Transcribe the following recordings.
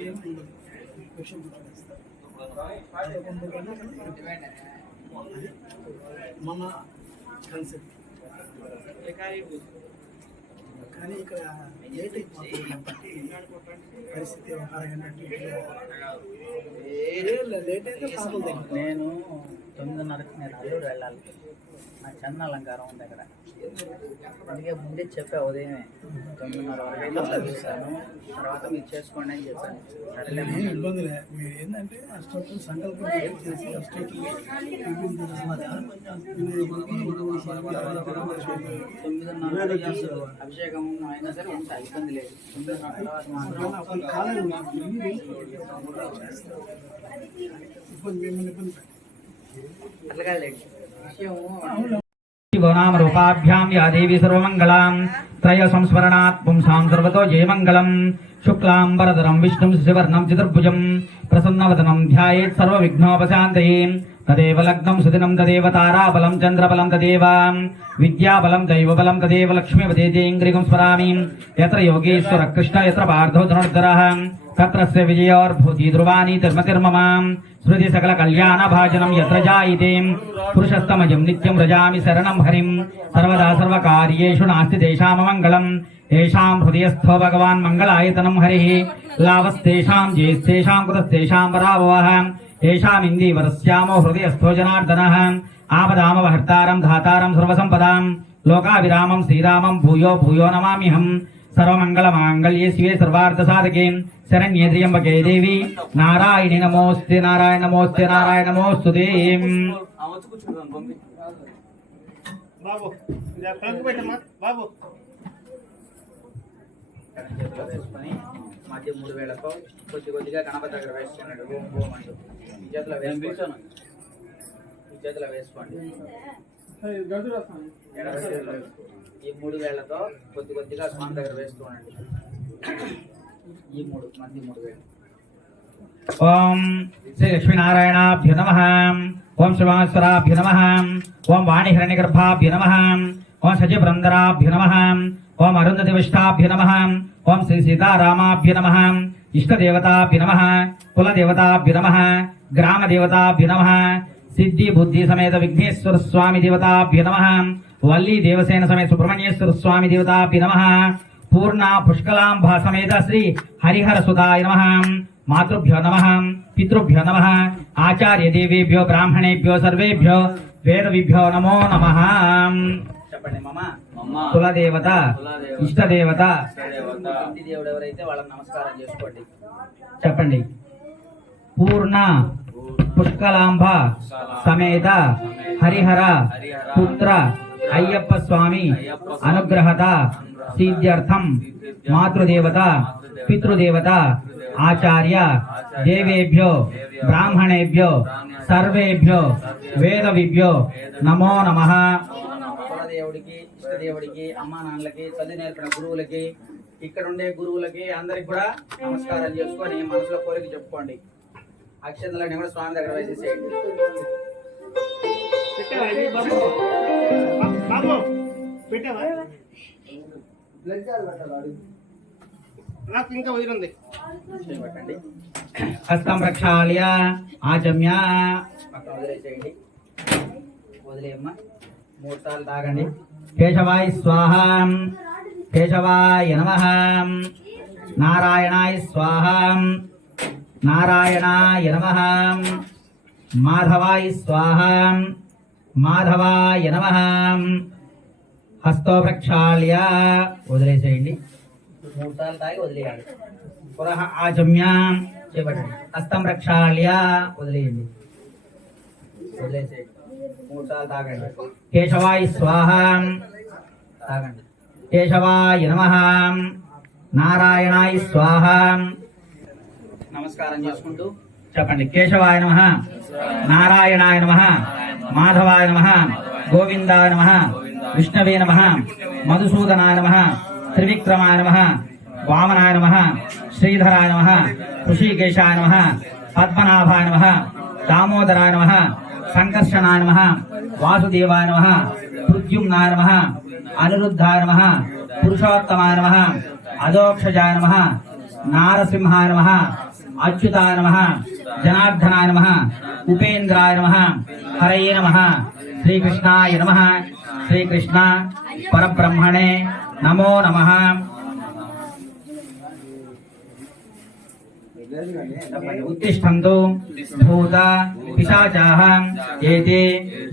ఏం ఉండదు క్వశ్చన్ మన కాన్సెప్ట్ కానీ ఇక్కడ లేట్ అయిపోతుంది కాబట్టి పరిస్థితి వ్యవహారం ఏంటంటే లేట్ అయితే దగ్గర నేను తొమ్మిదిన్నరకి నేను అల్లూరు వెళ్ళాలి. నా చిన్న అలంకారం ఉంది అక్కడ. అందుకే ముందే చెప్పా ఉదయమే. తొమ్మిదిన్నర వరకు చూశాను తర్వాత మీరు చేసుకోండి అని చెప్పాను. సరేలే. ఇబ్బంది లేదు. మీరు ఏంటంటే అష్టోత్తర సంకల్పం చేసి అష్టోత్తర తొమ్మిదిన్నర అభిషేకం అయినా సరే ఉంటా ఇబ్బంది లేదు. తొమ్మిదిన్నర తర్వాత మాత్రం ఇబ్బంది మిమ్మల్ని ఇబ్బంది అట్లా లేదు విషయము రూపాభ్యాం యా దేవి సర్వమంగళాం. త్రయ సంస్మరణాత్ పుంసాం సర్వతో జయమంగళం శుక్లాం విష్ణుం శశివర్ణం చతుర్భుజం. ప్రసన్నవదనం ధ్యాయేత్ సర్వ విఘ్నోపశాంతయే తదేవ లగ్నం సుదినం తదేవ తారాబలం చంద్రబలం తదేవ. విద్యాబలం దైవబలం తదేవ లక్ష్మీపదేంగ్రికం స్మరామి. ఎత్ర యోగేశ్వర కృష్ణ ఎత్ర పార్థో ధనుర్ధరః. తత్రస్య విజయోర్భూతి ధ్రువాణి తిర్మతిర్మమాం స్మృతి సకల కళ్యాణ భాజనం ఎత్ర జాయితే. పురుషస్తమజం నిత్యం రజామి శరణం హరిం. సర్వదా సర్వకార్యేషు నాస్తి దేశామమంగళం ఏషాం హృదయస్థో భగవాన్ మంగళాయతనం హరి. లావస్తేషాం జేస్తేషాం కృతస్తేషాం పరాభవః ఏషామిందీవరస్యామో హృదయస్థో జనార్దనః ఆపదామవహర్తారం ధాతారం సర్వసంపదాం లోకావిరామం శ్రీరామం భూయో భూయో నమామ్యహం సర్వమంగళమాంగళ్యే శివే సర్వార్థసాధకే శరణ్యే త్ర్యంబకే దేవి నారాయణి నమోస్తే నారాయణ నమోస్తే నారాయణ నమోస్తు బాబు బాబు. మధ్య మూడు వేలతో కొద్ది కొద్దిగా గణపతి దగ్గర వేస్తున్నాడు ఓం ఓం అంటూ. ఈ చేతిలో ఈ చేతిలో వేసుకోండి. ఈ మూడు వేలతో కొద్ది కొద్దిగా స్వామి దగ్గర వేస్తూ ఉండండి ఈ మూడు మధ్య మూడు వేలు. ఓం శ్రీ లక్ష్మీనారాయణాభ్య నమ. ఓం శివాశ్వరాభ్య నమ. ఓం వాణిహిరణ్యగర్భాభ్య నమ. ఓం సజీవరందరాభ్య నమ. ఓం అరుంధతి విష్టాభ్య నమ. ఓం శ్రీ సీతారామాభ్య నమ. ఇష్టదేవతాభ్య నమ. కులదేవతాభ్య నమ. గ్రామదేవతాభ్య నమ. సిద్ధి బుద్ధి సమేత విఘ్నేశ్వర స్వామి దేవతాభ్య నమ. వల్లి దేవసేన సమేత సుబ్రహ్మణ్యేశ్వర స్వామి దేవతాభ్య నమ. పూర్ణ పుష్కలాంభ సమేత శ్రీ హరిహర సుధాయ నమ. మాతృభ్యో నమ. పితృభ్యో నమ. ఆచార్య దేవేభ్యో బ్రాహ్మణేభ్యో సర్వేభ్యో వేదవిభ్యో నమో నమ. చెప్పండి మమ్మ కులదేవత ఇష్టదేవత. దేవుడు ఎవరైతే వాళ్ళకి నమస్కారం చేసుకోండి. చెప్పండి. పూర్ణ పుష్కలాంబ సమేత హరిహర పుత్ర అయ్యప్ప స్వామి అనుగ్రహత సిద్ధ్యర్థం మాతృదేవత పితృదేవత ఆచార్య దేవేభ్యో బ్రాహ్మణేభ్యో సర్వేభ్యో వేదవిభ్యో నమో. నమః కులదేవుడికి ఇష్టదేవుడికి అమ్మా నాన్నలకి చదువు నేర్పిన గురువులకి ఇక్కడ ఉండే గురువులకి అందరికి కూడా నమస్కారం చేసుకొని మనసులో కోరిక చెప్పుకోండి. అక్షంతలన్నీ కూడా స్వామి దగ్గర వేసేసేయండి నాకు ఇంకా వదిలింది. పెట్టండి హస్తం ప్రక్షాళ్య ఆచమ్య. పక్కన వదిలేసేయండి. వదిలేయమ్మా. మూడు సార్లు తాగండి. కేశవాయ స్వాహ. కేశవాయ నమ. నారాయణాయ స్వాహ. నారాయణాయ నమ. మాధవాయ స్వాహ. మాధవాయ నమ. హస్తో ప్రక్షాళ్య వదిలేసేయండి. మూడు సార్లు తాగి వదిలేయాలి పునః ఆచమ్య చేపట్టండి. హస్తం ప్రక్షాళ్య వదిలేయండి. వదిలేసేయండి. మూడు సార్లు తాగండి. కేశవాయ స్వాహ. తాగండి. కేశవాయ నమ. నారాయణాయ స్వాహ. నమస్కారం చేసుకుంటూ చెప్పండి. కేశవాయ నమ. నారాయణాయ నమ. మాధవాయ నమ. గోవిందాయ నమ. విష్ణవే నమ. మధుసూదనాయ నమ. త్రివిక్రమాయ నమ. వామనాయ నమ. శ్రీధరాయ నమ. ఋషికేశాయ నమ. పద్మనాభాయ నమ. దామోదరాయ నమ. సంకర్షణాయ నమ వాసుదేవాయ నమ పృద్యుమ్నాయ నమ అనిరుద్ధాయ నమ పురుషోత్తమాయ నమ అదోక్షజాయ నమ నారసింహాయ నమ అచ్యుతాయ నమ జనార్దనాయ నమ ఉపేంద్రాయ నమ హరయే నమ శ్రీకృష్ణాయ నమ శ్రీకృష్ణ పరబ్రహ్మణే నమో నమ. ఉత్తిష్టంతు భూత పిశాచాః ఏతే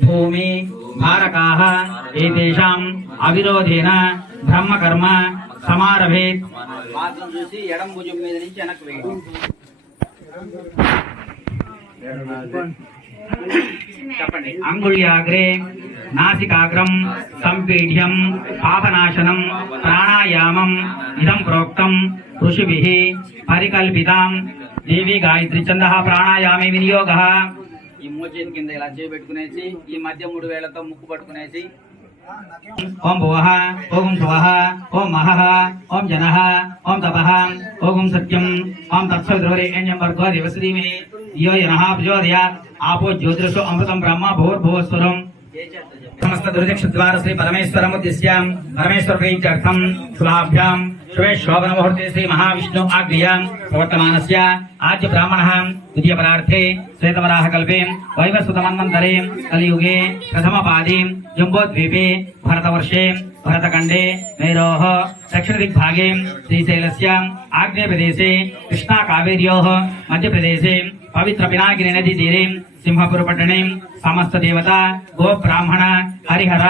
భూమి భారకాः ఏతేషాం అవిరోధేన బ్రహ్మకర్మ సమారభే మాత్రం చూసి ఎడం భుజం మీద నుంచి వెనక్కి వేయండి. అంగుళ్యాగ్రే నాసికాగ్రం సంపీఢ్యం పాపనాశనం ప్రాణాయామం ఇదం ప్రోక్తం ఋషిభి పరికల్పితాం. దేవి గాయత్రి చంద ప్రాణాయామే వినియోగ. ఈ మోచేతి కింద ఇలా చేపెట్టుకునేసి ఈ మధ్య మూడు వేలతో ముక్కు పట్టుకునేసి ओम भुवः, ओम सुवः ओम महः, ओम जनः, ओम तपः, ओम सत्यम। ओम तत्सवितुर्वरेण्यं यो यनः प्रचोदयात् आपो ज्योतिषो अमृतं ब्रह्म भूर्भुवस्वरम्। समस्त दुर्जक्षद्वार श्री परमेश्वरमुद्दिश्यां परमेश्वर प्रीत्यर्थं शुभाभ्याम्। शुभे शोभनमुहूर्ते श्री महाविष्णु आज्ञयां प्रवर्तमानस्य आद्य ब्राह्मणः द्वितीयपरार्थे श्वेतवराहकल्पे वैवस्वतमन्वन्तरे कलियुगे प्रथमपादे जम्बोद्वीपे भरतवर्षे भरतखण्डे मेरोः दक्षिणदिग्भागे श्रीशैलस्य आग्नेयप्रदेशे कृष्णाकावेर्योः मध्यप्रदेशे पवित्रपिनाकिनदीतीरे సింహపురపట్టణే సమస్త దేవత గో బ్రాహ్మణ హరిహర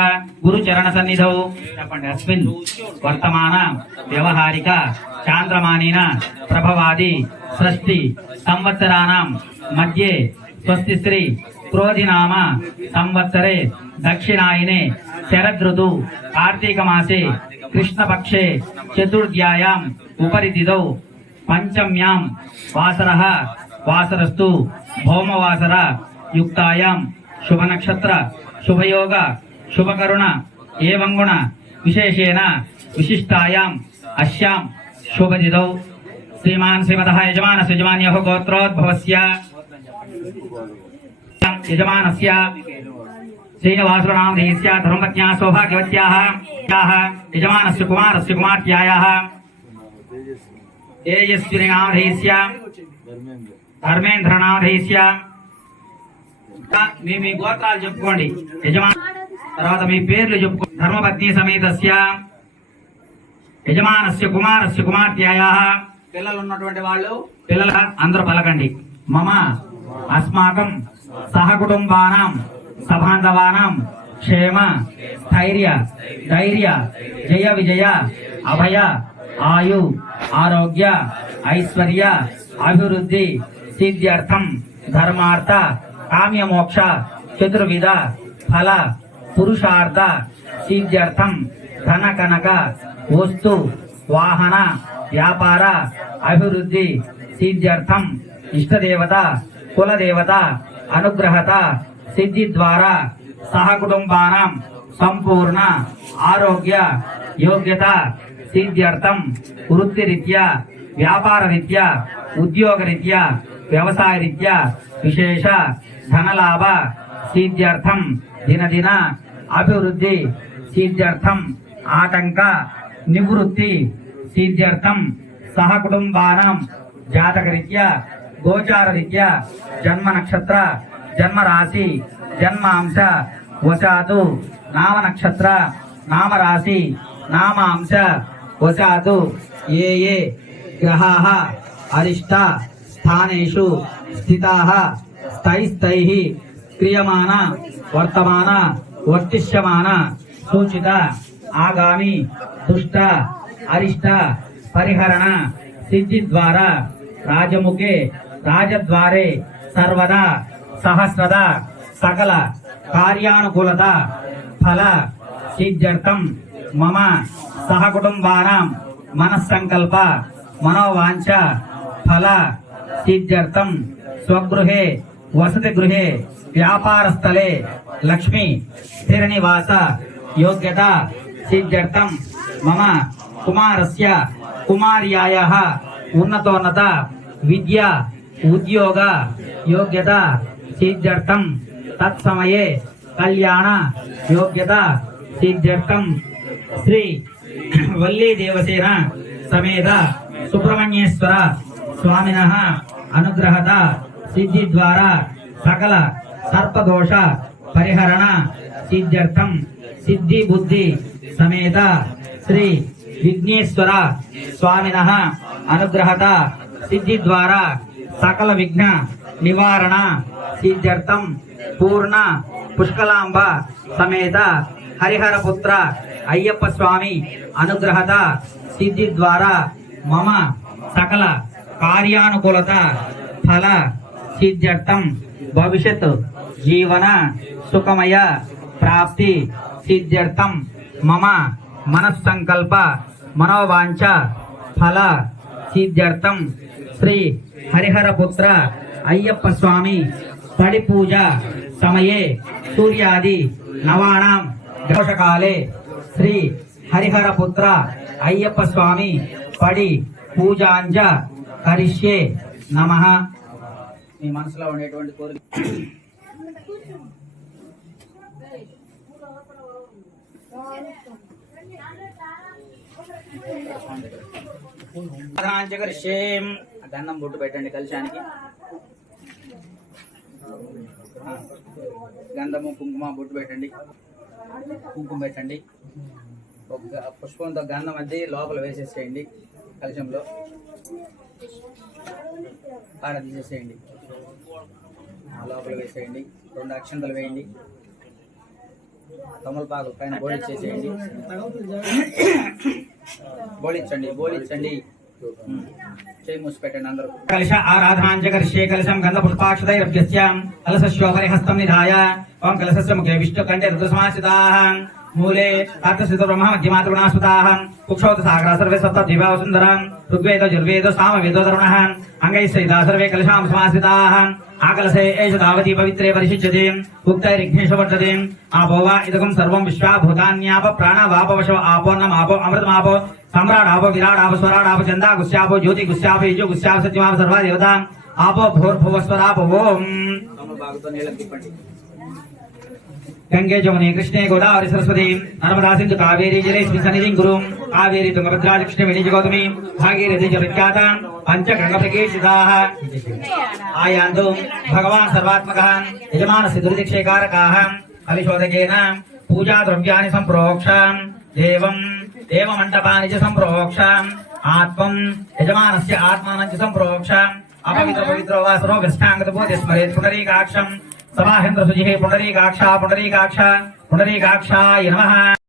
గురుచరణ సన్నిధౌ. చెప్పండి అస్మిన్ వర్తమాన వ్యవహారిక చాంద్రమానేన ప్రభవాది సృష్టి సంవత్సరాణం మధ్యే స్వస్తి శ్రీ క్రోధినామ సంవత్సరే దక్షిణాయనే శరదృతు కార్తీక మాసే కృష్ణపక్షే చతుర్థ్యాయాం ఉపరి తిథౌ పంచమ్యాం వాసర వాసరస్తు భౌమవాసర युक्तायाम शुभ नक्षत्र शुभ योग शुभ करुण एवं गुण विशेषेण विशिष्टायाम अश्याम शुभ दिदौ श्रीमान श्रीमद यजमान यजमान यो गोत्रोद्भवस्य। यजमानस्य श्रीनिवासुरनामधेयस्य धर्मपत्न्या सौभाग्यवत्याः। यजमानस्य कुमारस्य कुमार्त्यायाः। तेजस्विनामधेयस्य धर्मेन्द्रनामधेयस्य మీ మీ గోత్రాలు చెప్పుకోండి. యజమాన్ తర్వాత మీ పేర్లు చెప్పుకో ధర్మపత్ని సమేతస్య యజమానస్య కుమారస్య కుమార్తెయా పిల్లలు ఉన్నటువంటి వాళ్ళు? పిల్లల అందరూ పలకండి. మమ అస్మాకం సహకుటుంబానాం సబాంధవానాం క్షేమ స్థైర్య ధైర్య జయ విజయ అభయ ఆయు ఆరోగ్య ఐశ్వర్య అభివృద్ధి సిద్ధ్యర్థం ధర్మార్థ కామ్య మోక్ష చతుర్విధ ఫల పురుషార్థ సిద్ధ్యర్థం ధన కనక వస్తు వాహన వ్యాపార అభివృద్ధి సిద్ధ్యర్థం ఇష్టదేవత కులదేవత అనుగ్రహత సిద్ధి ద్వారా సహకుటుంబానం సంపూర్ణ ఆరోగ్య యోగ్యత సిద్ధ్యర్థం వృత్తిరీత్యా వ్యాపార రీత్యా వ్యవసాయ రీత్యా విశేష ధనలాభ సిద్ధ్యర్థం. దినదిన అభివృద్ధి సిద్ధ్యర్థం. ఆటంక నివృత్తి సిద్ధ్యర్థం. సహకుటుంబానం జాతకరీత్యా గోచారరీత్యా జన్మ నక్షత్ర జన్మరాశి జన్మాంశ వశాతు నామ నక్షత్ర నామరాశి నామాంశ వశాతు ఏ ఏ గ్రహా అరిష్ట స్థానేషు స్థితాः స్థైస్థై క్రియమాణ వర్తమాన వర్తిష్యమాన సూచిత ఆగామి దుష్ట అరిష్ట పరిహరణ సిద్ధి ద్వారా రాజముఖే రాజద్వారే సర్వదా సహస్రద సకల కార్యానుకూలత ఫల సిద్ధ్యర్థం మమ సహకుటుంబానాం మనస్సంకల్ప మనోవాంఛ ఫల సిద్ధ్యర్థం స్వగృహే వసతి గృహే వ్యాపారస్థలే లక్ష్మి స్థిర నివాస యోగ్యత సిద్ధ్యర్థం మమ కుమారస్య కుమార్యాయాः ఉన్నతోన్నత విద్య ఉద్యోగ యోగ్యత సిద్ధ్యర్థం తత్సమయే కళ్యాణ యోగ్యత సిద్ధ్యర్థం శ్రీ వల్లీ దేవసేన సమేత సుబ్రహ్మణ్యేశ్వర స్వామిన అనుగ్రహత సిద్ధి ద్వారా సకల సర్పదోష పరిహరణ సిద్ధ్యర్థం. సిద్ధి బుద్ధి సమేత శ్రీ విఘ్నేశ్వర స్వామిన అనుగ్రహత సిద్ధి ద్వారా సకల విఘ్న నివారణ సిద్ధ్యర్థం. పూర్ణ పుష్కలాంబ సమేత హరిహరపుత్ర అయ్యప్ప స్వామి అనుగ్రహత సిద్ధి ద్వారా మమ సకల కార్యానుకూలత ఫల సిద్ధ్యర్థం భవిష్యత్ జీవన సుఖమయ ప్రాప్తి సిద్ధ్యర్థం మమ మనస్సంకల్ప మనోవాంఛ ఫల సిద్ధ్యర్థం శ్రీ హరిహరపుత్ర అయ్యప్ప స్వామి తడి పూజ సమయే సూర్యాది నవాణం దోషకాలే శ్రీ హరిహరపుత్ర అయ్యప్ప స్వామి పడి పూజాంజ హరిష్యే నమ. మీ మనసులో ఉండేటువంటి కోరిక. దండం గంధం బొట్టు పెట్టండి కలిశానికి. గంధము కుంకుమ బొట్టు పెట్టండి. కుంకుమ పెట్టండి. ఒక పుష్పంతో గంధం అది లోపల వేసేసేయండి కలశంలో. కాడ తీసేసేయండి. లోపల వేసేయండి. రెండు అక్షంతలు వేయండి. తమలపాకు పైన బోళిచ్చేసేయండి బోళిచ్చండి బోళిచ్చండి ఉమ్. చేయి మూసి పెట్టండి అందరూ. కలశ ఆరాధనాంచకర్షే కలశం గంధ పుష్పాక్షతైరభ్యస్యాం కలశస్యోపరి హస్తం నిధాయ ఓం కలశస్య ముఖే విష్ణు కంఠే రుద్రసమాశ్రితాః మూలే తాత్రస్థిత బ్రహ్మ మధ్యమాతృగుణాశ్రుతాః కుక్షౌత సాగర సర్వే సప్త దివా సుందరం ఋగ్వేద జుర్వేద సామ వేదో తరుణః అంగైశ్చైదా సర్వే కలశాం సమాశ్రితాః ఆకలసే ఏష దావతి పవిత్రే పరిశుచ్యతే ఉక్తైరిఘ్నేష వర్తతే ఆపో వా ఇదకం సర్వం విశ్వాభూతాన్యాప ప్రాణవాపవశ ఆపోన్నం ఆపో అమృతమాపో సమ్రాడాపో విరాడాప స్వరాడాప చందా గుస్యాపో జ్యోతి గుస్యాప యజు గంగే జమునే కృష్ణే గోదావరి సరస్వతి నర్మదా సింధు కావేరీ జలేస్మి సన్నిధిం గురు కావేరీ తుంగభద్రా కృష్ణ వేణి గౌతమి భాగీరథి చ పంచగంగ పంచ ఆయాందు భగవాన్ సర్వాత్మక యజమానస్య దురిదిక్షేకారకాः కలిశోదకేన పూజా ద్రవ్యాన్ని సంప్రోక్ష. దేవం దేవమంటపాని చ సంప్రోక్ష. ఆత్మం యజమానస్య ఆత్మానం చ సంప్రోక్ష. అపవిత్ర పవిత్రో వాసనో సర్వగృష్టాంగత బోధి స్మరేత్ పునరీకాక్షం. समाहिन्द्रसुजिः पुण्डरीकाक्षा पुण्डरीकाक्षा पुण्डरीकाक्षाय नमः।